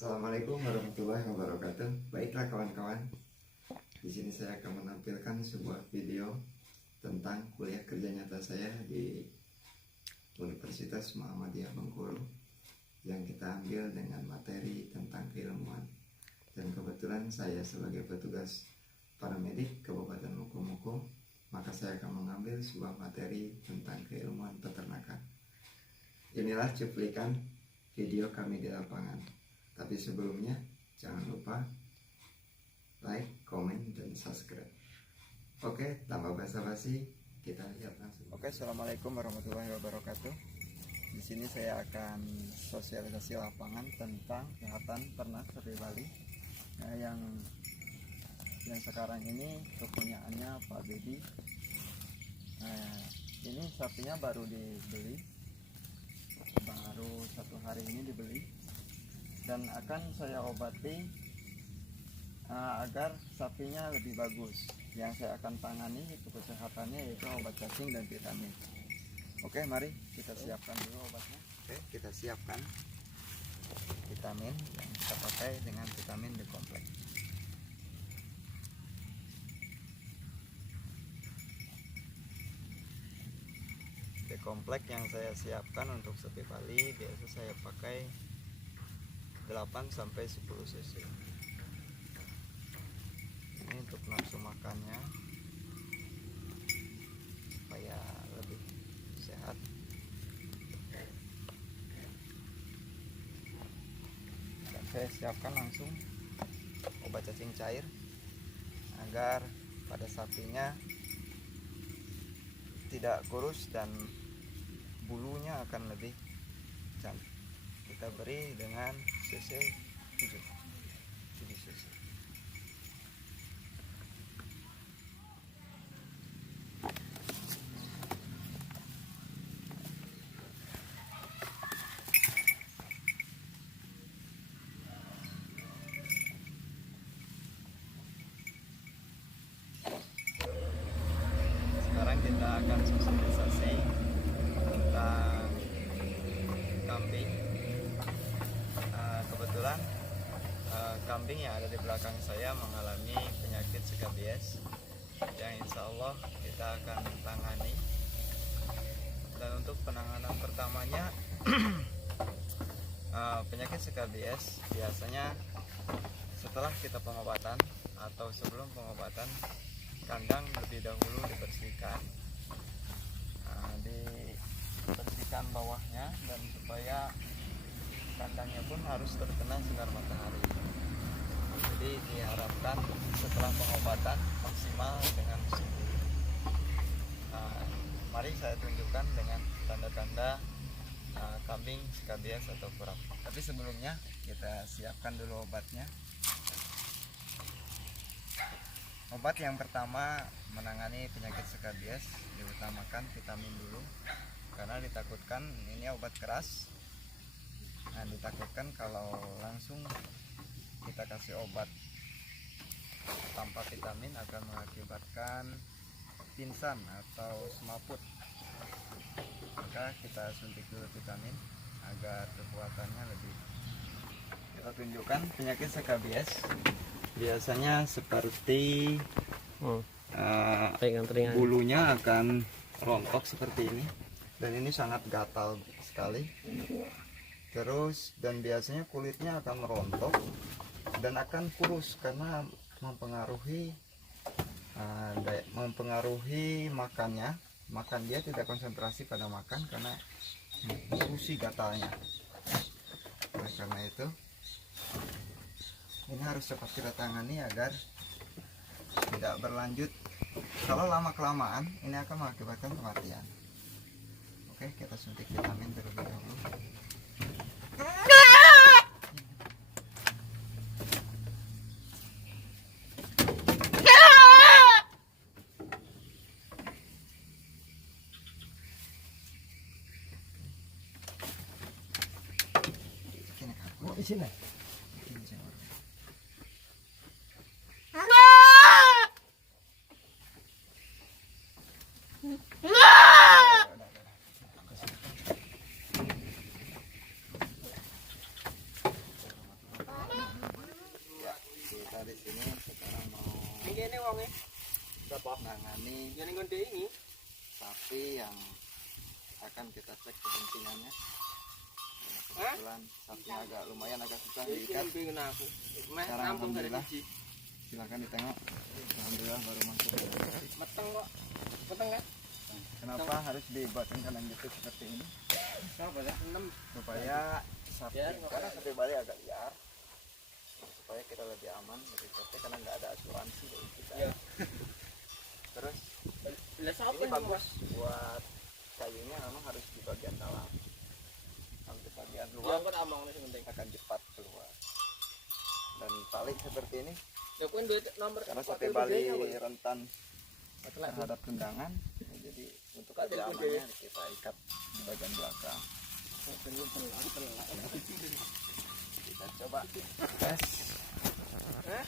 Assalamualaikum warahmatullahi wabarakatuh. Baiklah kawan-kawan, di sini saya akan menampilkan sebuah video tentang kuliah kerja nyata saya di Universitas Muhammadiyah Bengkulu yang kita ambil dengan materi tentang keilmuan. Dan kebetulan saya sebagai petugas paramedik Kabupaten Mukomuko, maka saya akan mengambil sebuah materi tentang keilmuan peternakan. Inilah cuplikan video kami di lapangan. Tapi sebelumnya jangan lupa like, komen, dan subscribe. Oke, tanpa basa-basi kita lihat langsung. Oke, assalamualaikum warahmatullahi wabarakatuh. Di sini saya akan sosialisasi lapangan tentang kesehatan ternak sapi Bali yang sekarang ini kepunyaannya Pak Bedi. Ini sapinya baru dibeli, baru 1 hari ini dibeli. Dan akan saya obati agar sapinya lebih bagus. Yang saya akan tangani itu kesehatannya, yaitu obat cacing dan vitamin. Oke, mari kita siapkan dulu obatnya. Oke, kita siapkan vitamin yang kita pakai dengan vitamin B-kompleks. B-kompleks yang saya siapkan untuk sapi Bali biasa saya pakai 8-10 cc. Ini untuk nafsu makannya supaya lebih sehat. Dan saya siapkan langsung obat cacing cair agar pada sapinya tidak kurus dan bulunya akan lebih cantik. Kita beri dengan cc 7 cc. Sekarang kita akan sosialisasi tentang kambing. Kebetulan kambing yang ada di belakang saya mengalami penyakit skabies yang insya Allah kita akan tangani. Dan untuk penanganan pertamanya penyakit skabies biasanya setelah kita pengobatan atau sebelum pengobatan, kandang lebih dahulu dibersihkan, dibersihkan bawahnya, dan supaya kandangnya pun harus terkena sinar matahari. Jadi diharapkan setelah pengobatan maksimal dengan suhu. Mari saya tunjukkan dengan tanda-tanda kambing skabies atau kurap. Tapi sebelumnya kita siapkan dulu obatnya. Obat yang pertama menangani penyakit skabies diutamakan vitamin dulu, karena ditakutkan ini obat keras. Nah, ditakutkan kalau langsung kita kasih obat tanpa vitamin akan mengakibatkan pingsan atau semaput. Maka kita suntik dulu vitamin agar kekuatannya lebih. Kita tunjukkan penyakit skabies biasanya seperti bulunya akan rontok seperti ini, dan ini sangat gatal sekali. Terus dan biasanya kulitnya akan merontok dan akan kurus karena mempengaruhi makannya. Makan dia tidak konsentrasi pada makan karena kurus gatalnya. Nah, karena itu ini harus cepat kita tangani agar tidak berlanjut. Kalau lama kelamaan ini akan mengakibatkan kematian. Oke, kita suntik vitamin terlebih dahulu. Di sini. potongnya. Berapa? Nangani Yang nggonde ini sapi yang akan kita cek kepentingannya. Kebetulan sapinya agak lumayan agak susah diikat. bingung aku. Sekarang Nampung dari alhamdulillah. siji. Silakan ditengok. Alhamdulillah baru masuk. Meteng kok. Meteng kan? Kenapa harus dibuatkan kandang gitu seperti ini? Kenapa ya? 6. Supaya sapi, Biar karena sapi Bali agak liar, supaya kita lebih aman lebih seperti karena nggak ada asuransi dari kita. Iya. Terus Lah siapa ini yang bagus buat kayunya, memang harus di bagian dalam. Kalau di bagian Dia luar kok among sing penting. akan cepat keluar. Dan tali seperti ini Ya kuwi duit nomor karena sapi Bali rentan terhadap tendangan, ya, jadi untuk Kak, lebih telepon amannya kita ikat di bagian belakang. Kita coba tes. Hah?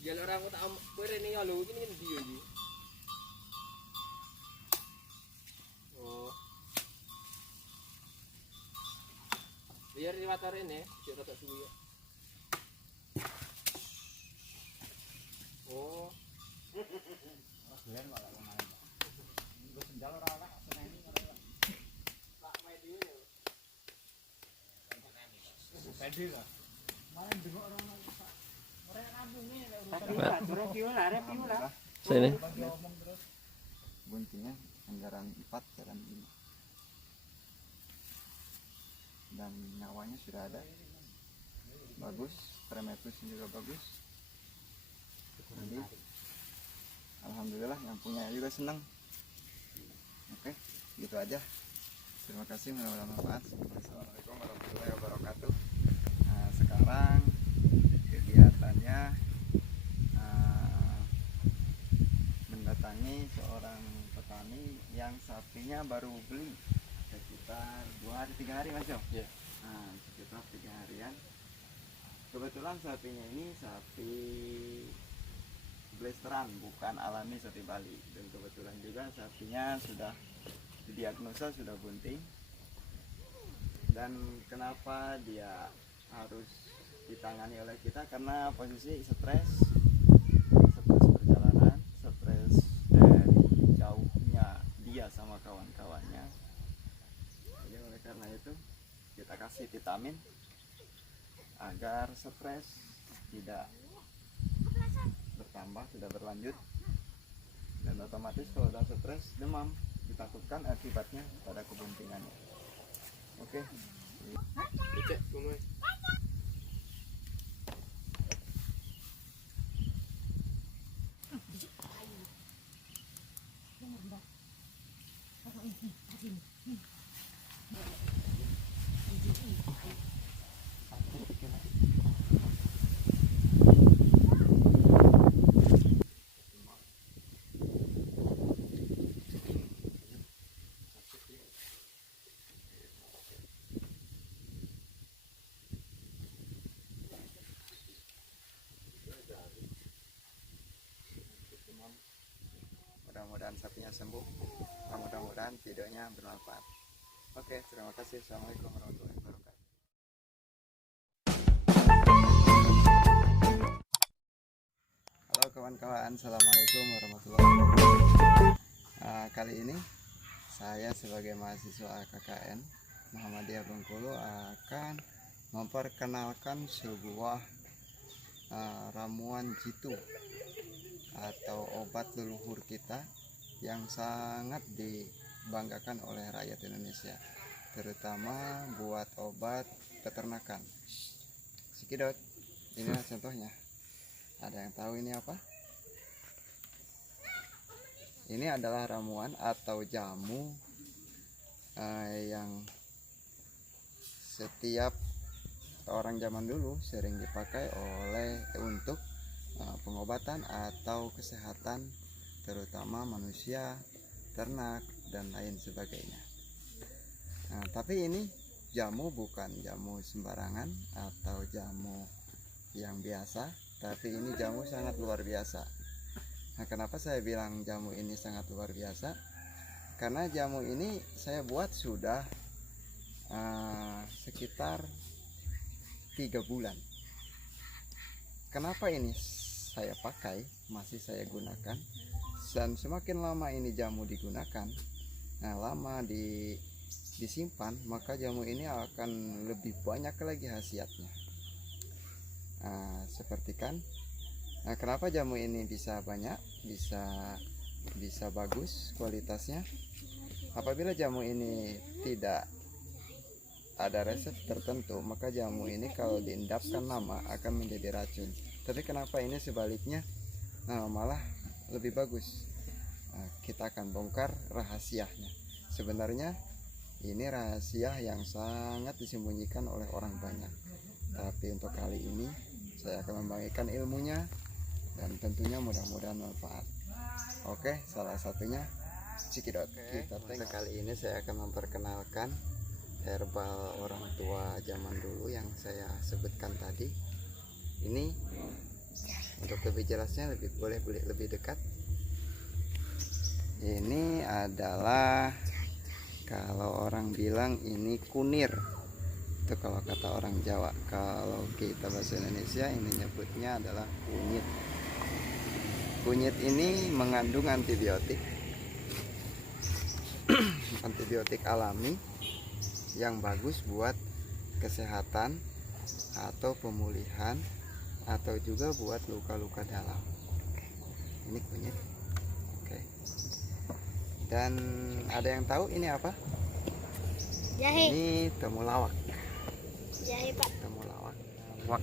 Jalur orang tak kowe rene ya lho iki kan dia iki. Oh. Biar liwat rene, cek rada suwi ya. Oh. Sini. Buntingnya anggaran 4 jalan 5 dan nyawanya sudah ada, bagus, premetusnya juga bagus. Jadi alhamdulillah yang punya juga senang. Oke, gitu aja. Terima kasih, mudah-mudahan bermanfaat. Assalamualaikum warahmatullahi wabarakatuh. Nah, sekarang kegiatannya mendatangi seorang petani yang sapinya baru beli sekitar 2-3 hari Mas Jo. Iya. Nah, sekitar 3 harian. Kebetulan sapinya ini sapi blasteran, bukan alami sapi Bali. Dan kebetulan juga sapinya sudah didiagnosa sudah bunting. Dan kenapa dia harus ditangani oleh kita? Karena posisi stres perjalanan, stres dari jauhnya dia sama kawan-kawannya. Jadi oleh karena itu kita kasih vitamin agar stres tidak bertambah, tidak berlanjut, dan otomatis kalau sudah stres demam ditakutkan akibatnya pada kebuntingannya. Oke. Cek kono. Mudah-mudahan sapinya sembuh, dan mudah-mudahan videonya bermanfaat. Oke, terima kasih. Assalamualaikum warahmatullahi wabarakatuh. Halo kawan-kawan, assalamualaikum warahmatullahi wabarakatuh. Kali ini saya sebagai mahasiswa KKN Muhammadiyah Bengkulu akan memperkenalkan sebuah ramuan jitu atau obat leluhur kita yang sangat dibanggakan oleh rakyat Indonesia, terutama buat obat peternakan. Sikidot, inilah contohnya. Ada yang tahu ini apa? Ini adalah ramuan atau jamu yang setiap orang zaman dulu sering dipakai untuk pengobatan atau kesehatan, terutama manusia, ternak, dan lain sebagainya. Nah, tapi ini jamu bukan jamu sembarangan atau jamu yang biasa, tapi ini jamu sangat luar biasa. Nah, kenapa saya bilang jamu ini sangat luar biasa? Karena jamu ini saya buat sudah sekitar 3 bulan. kenapa ini saya pakai, masih saya gunakan, dan semakin lama ini jamu digunakan, nah lama disimpan, maka jamu ini akan lebih banyak lagi khasiatnya. Nah, seperti kan, nah kenapa jamu ini bisa banyak, bisa bagus kualitasnya. Apabila jamu ini tidak ada resep tertentu, maka jamu ini kalau diendapkan lama akan menjadi racun. Tapi kenapa ini sebaliknya, malah lebih bagus? Kita akan bongkar rahasianya. Sebenarnya ini rahasia yang sangat disembunyikan oleh orang banyak, tapi untuk kali ini saya akan membagikan ilmunya, dan tentunya mudah-mudahan manfaat. Oke, salah satunya Cikidot. Kita tengok. Kali ini saya akan memperkenalkan herbal orang tua zaman dulu yang saya sebutkan tadi. Ini untuk lebih jelasnya boleh lebih dekat. Ini adalah, kalau orang bilang ini kunir, itu kalau kata orang Jawa. Kalau kita bahasa Indonesia ini nyebutnya adalah kunyit. Kunyit ini mengandung antibiotik antibiotik alami yang bagus buat kesehatan atau pemulihan, atau juga buat luka-luka dalam. Ini kunyit. Oke. Dan ada yang tahu ini apa? Jahe. Ini temulawak. Jahe, Pak. Temulawak.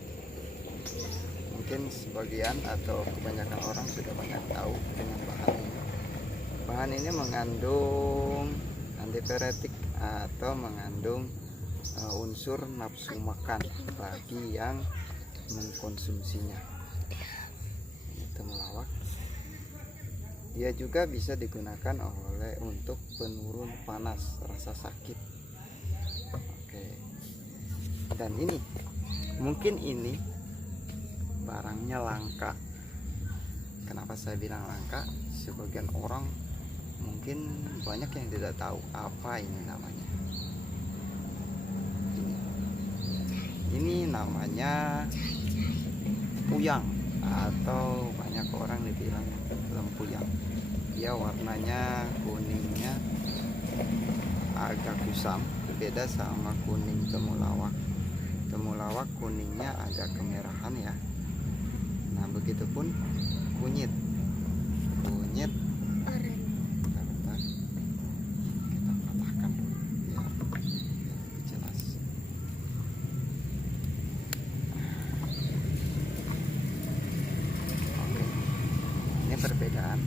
Mungkin sebagian atau kebanyakan orang sudah banyak tahu dengan bahan ini. Bahan ini mengandung antipiretik atau mengandung unsur nafsu makan bagi yang mengkonsumsinya. Ini temulawak. Dia juga bisa digunakan untuk penurun panas, rasa sakit. Oke. Dan ini mungkin ini barangnya langka. Kenapa saya bilang langka? Sebagian orang mungkin banyak yang tidak tahu apa ini namanya. Ini namanya puyang, atau banyak orang dibilang lempuyang. Dia warnanya kuningnya agak kusam, beda sama kuning temulawak. Temulawak kuningnya agak kemerahan ya. Nah, begitupun kunyit. Kunyit bentar, kita patahkan dulu biar lebih jelas. Oke. Ini perbedaan.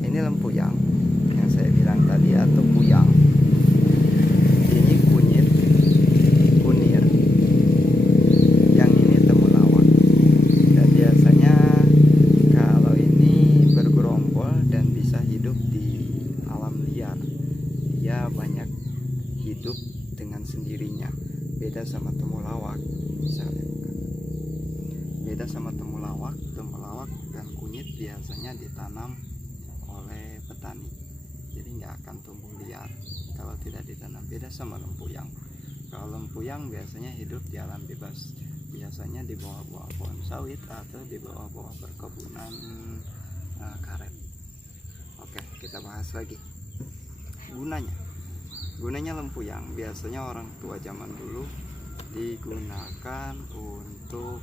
Ini lempuyang yang saya bilang tadi, atau puyang. Ini kunyit, kunir. Yang ini temulawak. Dan biasanya kalau ini bergerombol dan bisa hidup di alam liar. Dia banyak hidup dengan sendirinya. Beda sama temulawak. Beda sama temulawak dan kunyit biasanya ditanam oleh petani, jadi nggak akan tumbuh liar kalau tidak ditanam. Beda sama lempuyang. Kalau lempuyang biasanya hidup di alam bebas, biasanya di bawah-bawah pohon sawit atau di bawah-bawah perkebunan karet. Oke, kita bahas lagi gunanya lempuyang. Biasanya orang tua zaman dulu digunakan untuk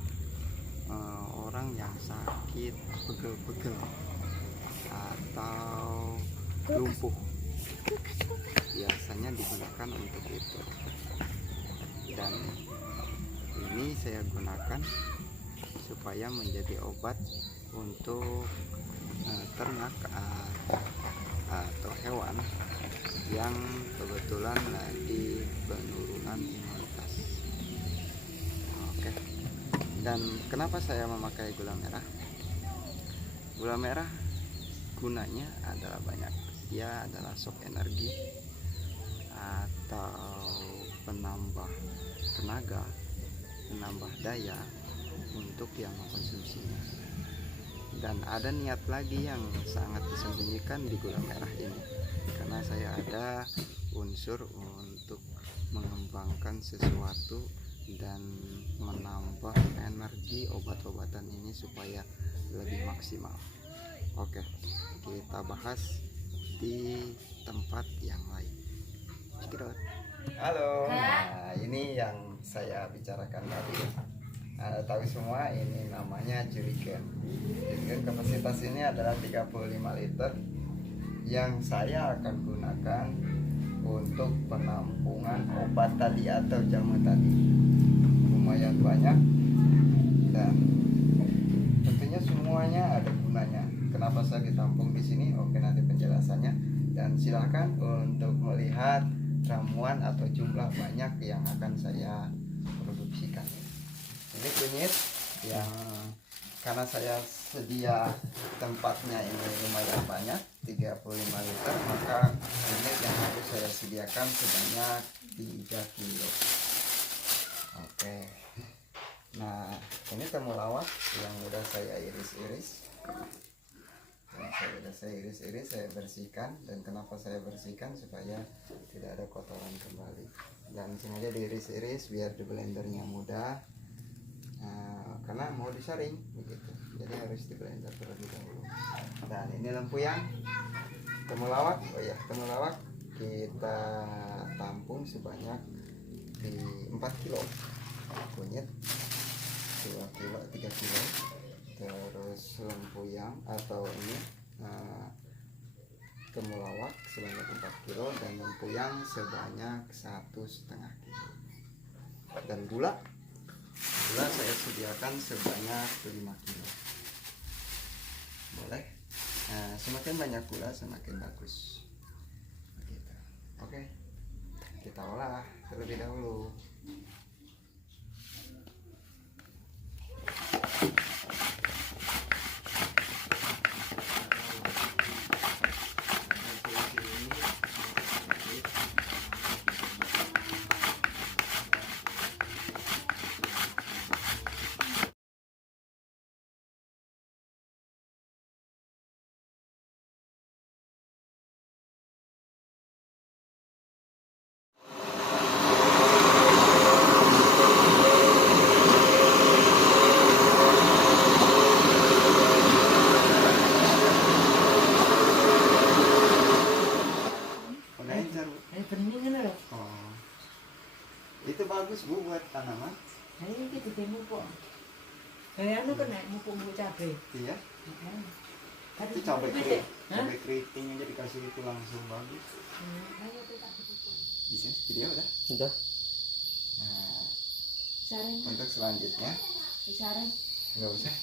orang yang sakit pegel-pegel atau lumpuh. Biasanya digunakan untuk itu. Dan ini saya gunakan supaya menjadi obat untuk ternak atau hewan yang kebetulan lagi penurunan imunitas. Oke. Dan kenapa saya memakai gula merah? Gula merah gunanya adalah banyak. Dia adalah sop energi atau penambah tenaga, penambah daya untuk yang mengkonsumsinya. Dan ada niat lagi yang sangat disembunyikan di gula merah ini, karena saya ada unsur untuk mengembangkan sesuatu dan menambah energi obat-obatan ini supaya lebih maksimal. Oke, kita bahas di tempat yang lain. Cekidot. Halo, nah ini yang saya bicarakan tadi. Tahu semua ini namanya jerigen. Jerigen kapasitas ini adalah 35 liter yang saya akan gunakan untuk penampungan obat tadi atau jamu tadi. Lumayan banyak dan tentunya semuanya ada gunanya. Kenapa saya ditampung di sini? Oke, nanti penjelasannya. Dan silakan untuk melihat ramuan atau jumlah banyak yang akan saya produksikan. Ini kunyit yang karena saya sedia tempatnya ini lumayan banyak 35 liter, maka kunyit yang harus saya sediakan sebanyak 3 kilo. Oke. Nah, ini temulawak yang udah saya iris-iris. Saya bersihkan. Dan kenapa saya bersihkan? Supaya tidak ada kotoran kembali. Dan sengaja diiris-iris biar di blendernya mudah. Karena mau disaring begitu, jadi harus di blender terlebih dahulu. Dan ini lempuyang temulawak. Temulawak kita tampung sebanyak di 4 kilo, kunyit 2 kilo 3 kilo, terus lempuyang atau ini temulawak sebanyak 4 kilo dan lempuyang sebanyak 1,5 kilo. Dan gula saya sediakan sebanyak 5 kilo. Boleh. Semakin banyak gula semakin bagus. Begitu. Oke. Kita olah terlebih dahulu. Itu bagus Bu buat tanaman. Ini kita mupuk. Kayak kena mupuk cabai. Iya. Itu cabai keriting. Cabai keriting aja dikasih itu langsung bagus. Bisa? Video udah? Sudah. Nah, Saring. untuk selanjutnya Saring. nggak usah.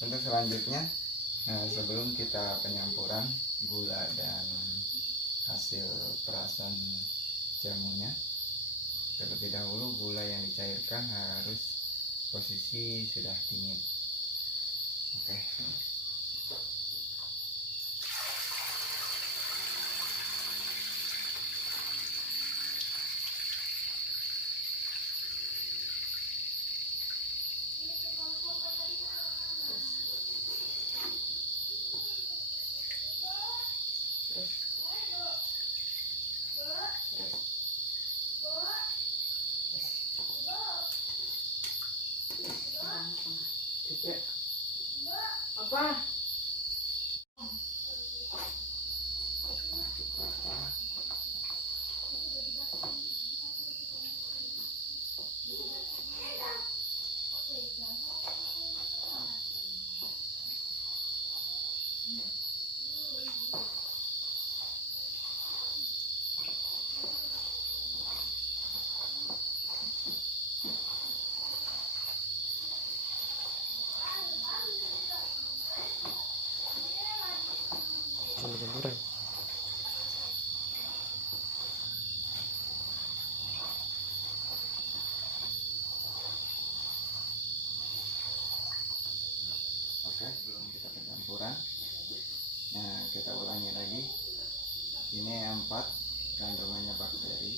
Untuk selanjutnya, sebelum kita penyampuran gula dan hasil perasan jamunya, terlebih dahulu gula yang dicairkan harus posisi sudah dingin. Oke. Apa? Sampai campuran. Oke, belum kita pencampuran. Nah, kita ulangi lagi. Ini 4 kandungannya bakteri.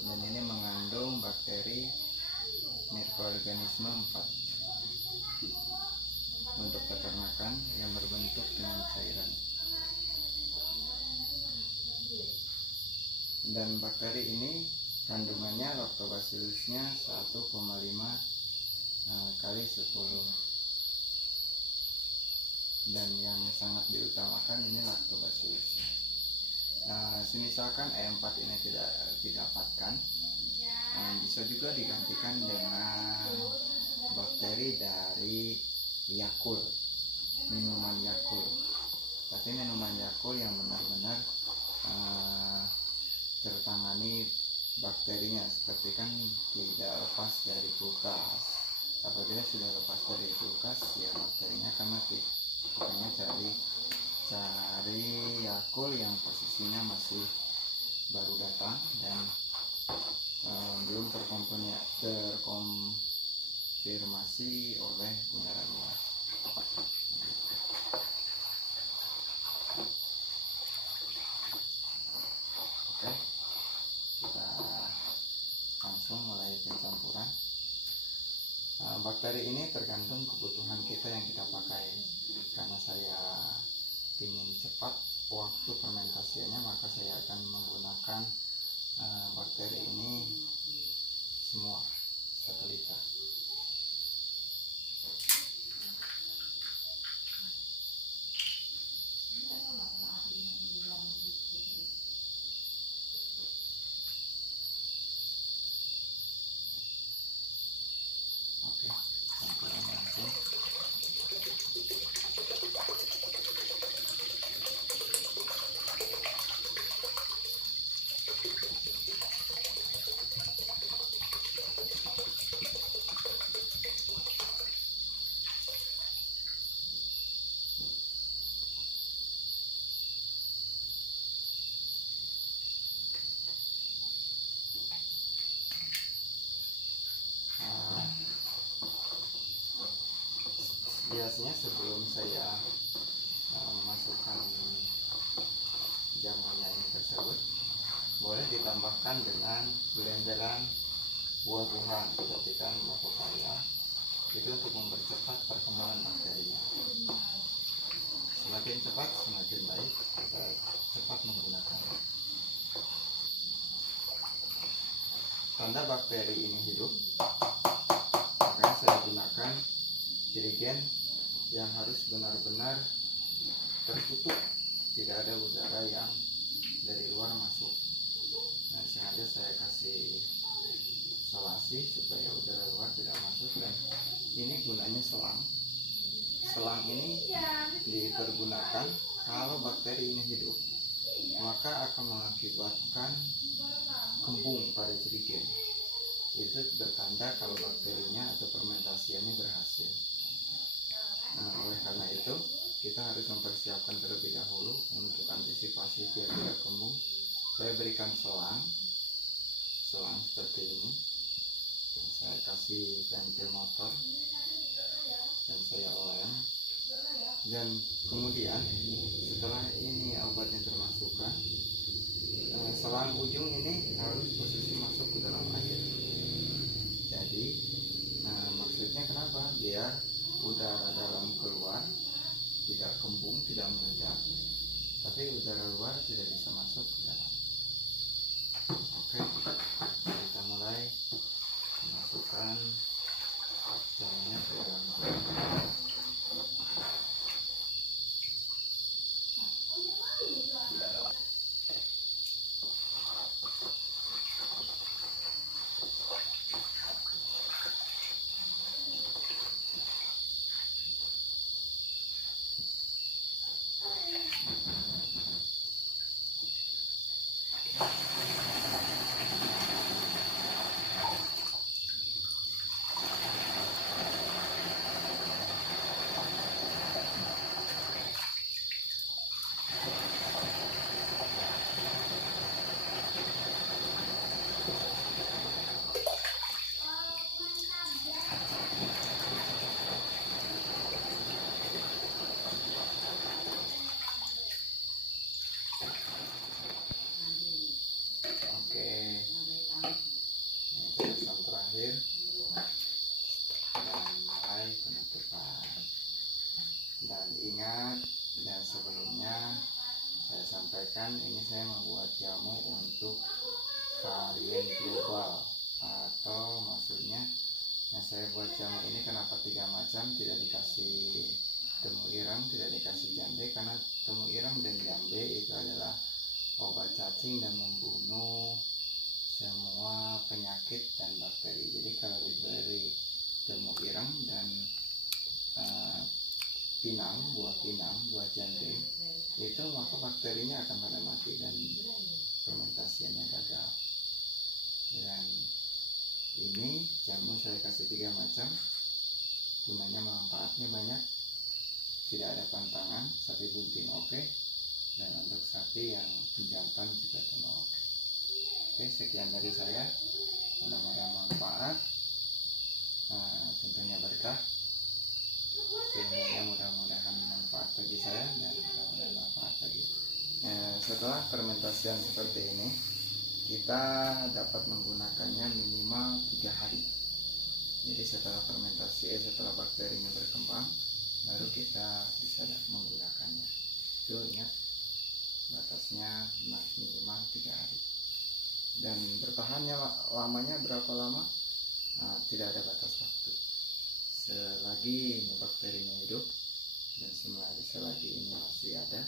Dan ini mengandung bakteri mikroorganisme 4 untuk peternakan yang berbentuk dengan cairan. Dan bakteri ini kandungannya Lactobacillusnya 1,5 kali 10. Dan yang sangat diutamakan ini Lactobacillusnya. Misalkan E4 ini tidak didapatkan, bisa juga digantikan dengan bakteri dari Yakult, minuman Yakult. Tapi minuman Yakult yang benar-benar tertangani bakterinya, seperti kan tidak lepas dari kulkas. Apabila sudah lepas dari kulkas, ya bakterinya akan mati. Makanya cari Yakult yang posisinya masih baru datang dan belum terkonfirmasi oleh udara luar. Oke, kita langsung mulai pencampuran. Bakteri ini tergantung kebutuhan kita yang kita pakai. Karena saya ingin cepat waktu fermentasinya, maka saya akan menggunakan bakteri ini semua 1 liter. Oke, campuran langsung. Biasanya sebelum saya memasukkan jamunya ini tersebut, boleh ditambahkan dengan blenderan buah-buahan seperti kan papaya, itu untuk mempercepat perkembangan bakterinya. Semakin cepat semakin baik, kita cepat menggunakannya. Tanda bakteri ini hidup, makanya saya gunakan jerigen yang harus benar-benar tertutup, tidak ada udara yang dari luar masuk. Nah, sengaja saya kasih isolasi supaya udara luar tidak masuk. Dan ini gunanya selang. Selang ini dipergunakan kalau bakteri ini hidup, maka akan mengakibatkan kembung pada jerigen. Itu bertanda kalau bakterinya atau fermentasiannya berhasil. Nah, oleh karena itu kita harus mempersiapkan terlebih dahulu untuk antisipasi biar tidak kembung. Saya berikan selang seperti ini. Saya kasih ventil motor dan saya lem. Dan kemudian setelah ini obatnya termasukkan, selang ujung ini harus posisi masuk ke dalam air. Jadi, maksudnya kenapa? Biar udara dalam keluar, tidak kembung, tidak meledak, tapi udara luar tidak bisa masuk ke dalam. Oke, kita mulai masukkan jamunya ke dalam kuali. sampaikan, ini saya membuat jamu untuk varian global, atau maksudnya yang saya buat jamu ini kenapa 3 macam, tidak dikasih temu ireng, tidak dikasih jambe, karena temu ireng dan jambe itu adalah obat cacing dan membunuh semua penyakit dan bakteri. Jadi kalau diberi temu ireng dan buah pinang, buah jambe, itu maka bakterinya akan pada mati dan fermentasinya gagal. Dan ini jamu saya kasih 3 macam, gunanya manfaatnya banyak, tidak ada pantangan, sapi bunting oke, dan untuk sapi yang jantan juga sama oke. Oke, sekian dari saya, mudah-mudahan manfaat, tentunya berkah, ilmunya mudah-mudahan manfaat bagi saya dan mudah-mudahan manfaat bagi. Setelah fermentasian seperti ini, kita dapat menggunakannya minimal 3 hari. Jadi setelah fermentasi, setelah bakterinya berkembang, baru kita bisa menggunakannya. Itu ingat, batasnya minimal 3 hari. Dan bertahannya lamanya berapa lama? Tidak ada batas waktu. Selagi ini bakterinya hidup dan selagi ini masih ada,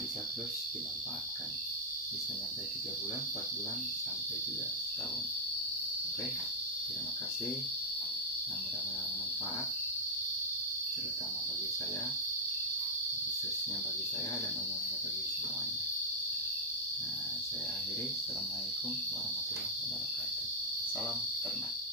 bisa terus dimanfaatkan. Bisa sampai 3 bulan, 4 bulan, sampai juga setahun. Oke, terima kasih. Mudah-mudahan manfaat, terutama bagi saya, khususnya bagi saya dan umumnya bagi semuanya. Saya akhiri. Assalamualaikum warahmatullahi wabarakatuh. Salam ternak.